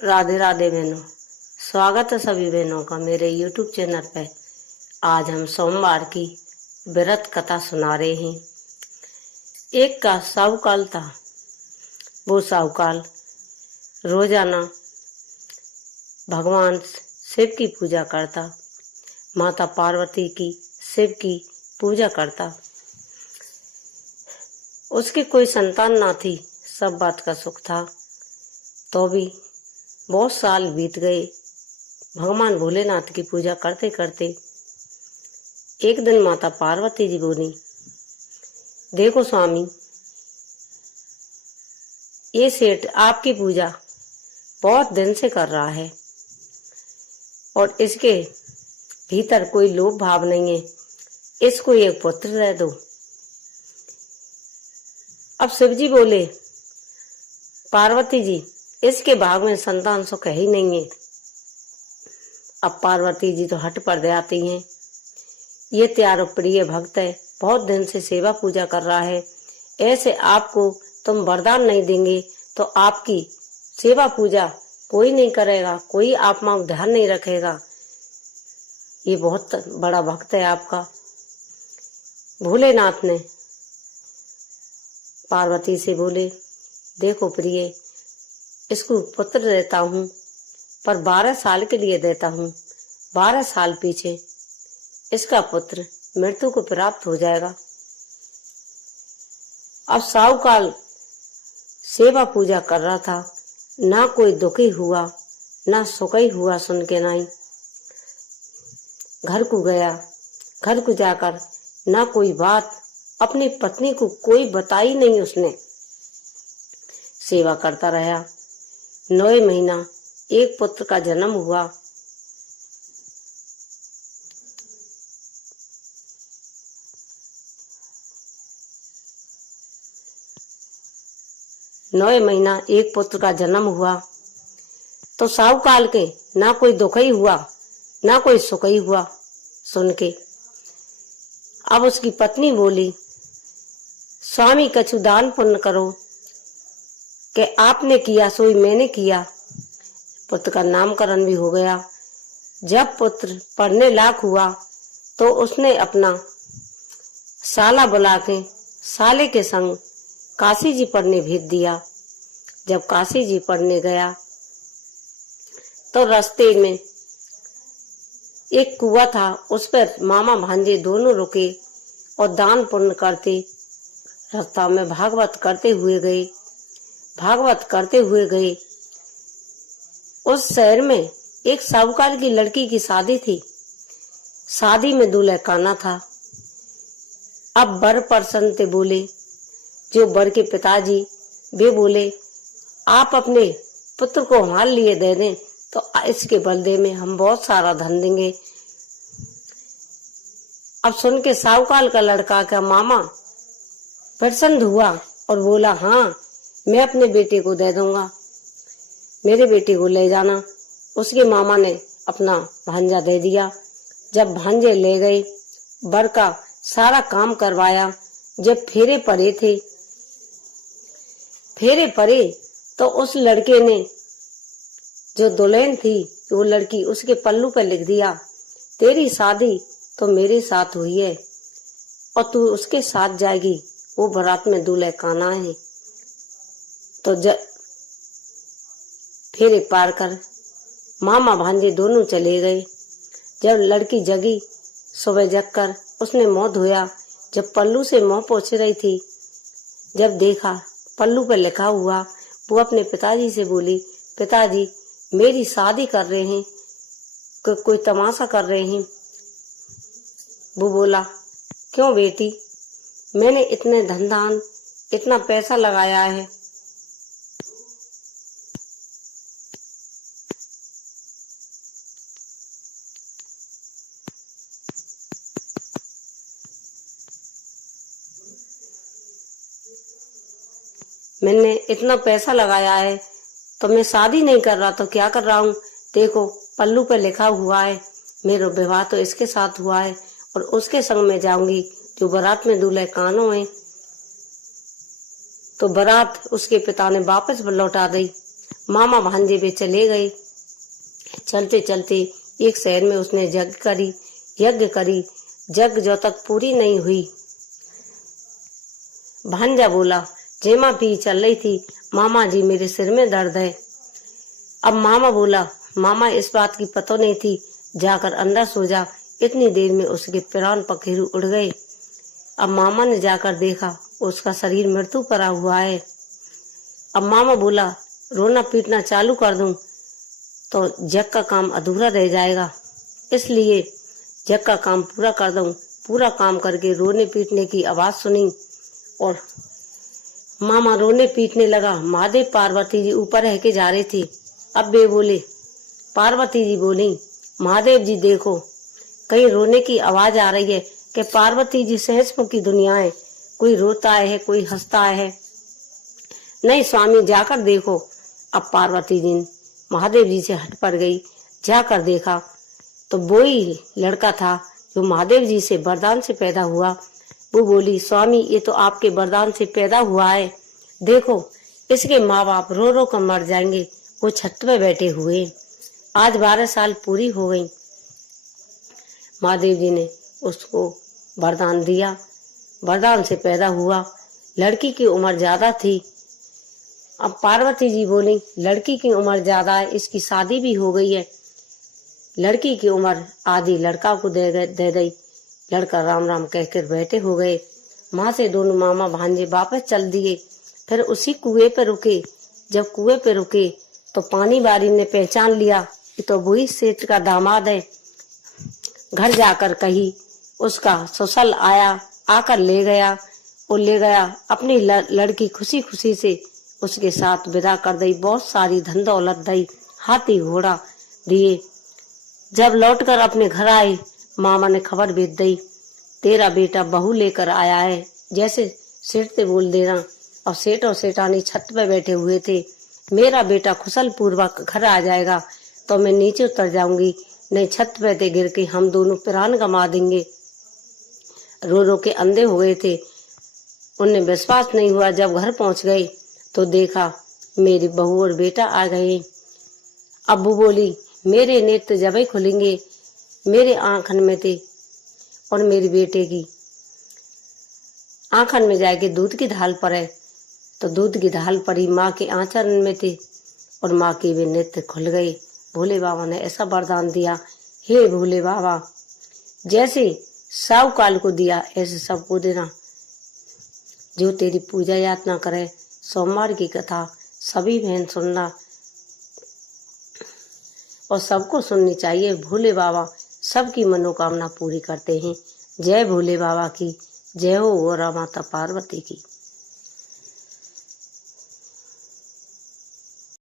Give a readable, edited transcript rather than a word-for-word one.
राधे राधे बहनों। स्वागत है सभी बहनों का मेरे YouTube चैनल पे। आज हम सोमवार की व्रत कथा सुना रहे हैं। एक का साहुकाल था। वो साहुकाल रोजाना भगवान शिव की पूजा करता, माता पार्वती की शिव की पूजा करता। उसकी कोई संतान ना थी, सब बात का सुख था। तो भी बहुत साल बीत गए भगवान भोलेनाथ की पूजा करते करते। एक दिन माता पार्वती जी बोली, देखो स्वामी, ये सेठ आपकी पूजा बहुत दिन से कर रहा है और इसके भीतर कोई लोभ भाव नहीं है। इसको एक पुत्र दे दो। अब शिव जी बोले, पार्वती जी, इसके भाग में संतान सुख ही नहीं है। अब पार्वती जी तो हट पर आती हैं। ये त्यारो प्रिय भक्त है, बहुत दिन से सेवा पूजा कर रहा है। ऐसे आपको तुम वरदान नहीं देंगे तो आपकी सेवा पूजा कोई नहीं करेगा, कोई आप में ध्यान नहीं रखेगा। ये बहुत बड़ा भक्त है आपका। भोलेनाथ ने पार्वती से बोले, देखो प्रिय, इसको पुत्र देता हूँ, पर 12 साल के लिए देता हूँ। 12 साल पीछे इसका पुत्र मृत्यु को प्राप्त हो जाएगा। अब साहुकाल सेवा पूजा कर रहा था, ना कोई दुखी हुआ ना सुखी हुआ। सुन के नहीं घर को गया। घर को जाकर ना कोई बात अपनी पत्नी को कोई बताई नहीं। उसने सेवा करता रहा। 9 महीना एक पुत्र का जन्म हुआ। एक पुत्र का जन्म हुआ तो साहुकाल के ना कोई दुखी हुआ ना कोई सुखी हुआ। सुन के अब उसकी पत्नी बोली, स्वामी कछु दान पुण्य करो, कि आपने किया सोई मैंने किया। पुत्र का नामकरण भी हो गया। जब पुत्र पढ़ने लायक हुआ तो उसने अपना साला बुला के साले के संग काशी जी पढ़ने भेज दिया। जब काशी जी पढ़ने गया तो रास्ते में एक कुआं था, उस पर मामा भांजे दोनों रुके और दान पुण्य करते। रास्ता में भागवत करते हुए गए। उस शहर में एक साहूकार की लड़की की शादी थी। शादी में दूल्हा काना था। अब बर प्रसन्न थे बोले, जो बर के पिताजी वे बोले, आप अपने पुत्र को हमारे लिए दे दें तो इसके बदले में हम बहुत सारा धन देंगे। अब सुन के साहूकार का लड़का का मामा प्रसन्न हुआ और बोला, हाँ मैं अपने बेटे को दे दूंगा, मेरे बेटे को ले जाना। उसके मामा ने अपना भांजा दे दिया। जब भांजे ले गए, बर का सारा काम करवाया। जब फेरे पड़े तो उस लड़के ने, जो दुल्हन थी वो लड़की, उसके पल्लू पर लिख दिया, तेरी शादी तो मेरे साथ हुई है और तू उसके साथ जाएगी। वो बारात में दूल्हा काना है। तो फेरे पार कर मामा भांजे दोनों चले गए। जब लड़की जगी, सुबह जगकर उसने मुंह धोया। जब पल्लू से मुंह पोंछ रही थी, जब देखा पल्लू पर लिखा हुआ, वो अपने पिताजी से बोली, पिताजी मेरी शादी कर रहे हैं, कोई तमाशा कर रहे हैं। वो बोला, क्यों बेटी, मैंने इतने धन इतना पैसा लगाया है। मैंने इतना पैसा लगाया है तो मैं शादी नहीं कर रहा तो क्या कर रहा हूँ। देखो पल्लू पे लिखा हुआ है, मेरा विवाह तो इसके साथ हुआ है और उसके संग में जाऊंगी जो बारात में दूल्हे कानों है। तो बारात उसके पिता ने वापस लौटा दी। मामा भांजे वे चले गए। चलते चलते एक शहर में उसने यज्ञ करी। यज्ञ जो तक पूरी नहीं हुई, भांजा बोला, जेमा पी चल रही थी, मामा जी मेरे सिर में दर्द है। अब मामा बोला, मामा इस बात की पता नहीं थी, जाकर अंदर सो जा। इतनी देर में उसके प्राण पखेरु उड़ गए। अब मामा ने जाकर देखा, उसका शरीर मृत्यु पड़ा हुआ है। अब मामा बोला, रोना पीटना चालू कर दूं तो जग का काम अधूरा रह जाएगा, इसलिए जग का काम पूरा कर दूं। पूरा काम करके रोने पीटने की आवाज सुनी और मामा रोने पीटने लगा। महादेव पार्वती जी ऊपर रह के जा रहे थे। अब वे बोले, पार्वती जी बोली, महादेव जी देखो, कहीं रोने की आवाज आ रही है कि पार्वती जी सहजमुख की दुनिया है, कोई रोता है कोई हंसता है। नहीं स्वामी, जाकर देखो। अब पार्वती जी महादेव जी से हट पड़ गई। जाकर देखा तो वही लड़का था जो महादेव जी से वरदान से पैदा हुआ। वो बोली, स्वामी ये तो आपके वरदान से पैदा हुआ है, देखो इसके माँ बाप रो रो कर मर जाएंगे, वो छत पे बैठे हुए। आज 12 साल पूरी हो गई। महादेव जी ने उसको वरदान दिया, वरदान से पैदा हुआ। लड़की की उम्र ज्यादा थी। अब पार्वती जी बोली, लड़की की उम्र ज्यादा है, इसकी शादी भी हो गई है। लड़की की उम्र आधी लड़का को दे दी। लड़का राम राम कहकर बैठे हो गए। माँ से दोनों मामा भांजे वापस चल दिए। फिर उसी कुएं पे रुके। जब कुएं पे रुके तो पानी बारी ने पहचान लिया कि तो वही सेठ का दामाद है। घर जाकर कही उसका ससुर आया, आकर ले गया अपनी लड़की खुशी खुशी से उसके साथ विदा कर दी। बहुत सारी धन दौलत दी, हाथी घोड़ा दिए। जब लौटकर अपने घर आए, मामा ने खबर भेज दी, तेरा बेटा बहू लेकर आया है। जैसे सेठ से बोल देना। और सेठ और सेठानी छत पे बैठे हुए थे। मेरा बेटा कुशल पूर्वक घर आ जाएगा तो मैं नीचे उतर जाऊंगी, नहीं छत पे ते गिर के हम दोनों प्राण गंवा देंगे। रो रो के अंधे हो गए थे। उन्हें विश्वास नहीं हुआ। जब घर पहुंच गए तो देखा मेरी बहू और बेटा आ गए। अब्बू बोली, मेरे नेत्र जब ही खुलेंगे, मेरे आंखन में थे और मेरे बेटे की आंखन में जाके दूध की धाल पड़े तो दूध की धाल पड़ी माँ के आंचल में थे और माँ के भी नेत्र खुल गए। भोले बाबा ने ऐसा वरदान दिया, हे भोले बाबा, जैसे साव काल को दिया ऐसे सबको देना। जो तेरी पूजा याचना करे, सोमवार की कथा सभी बहन सुनना और सबको सुननी चाहिए। भोले बाबा सबकी मनोकामना पूरी करते हैं। जय भोले बाबा की जय हो, और माता पार्वती की।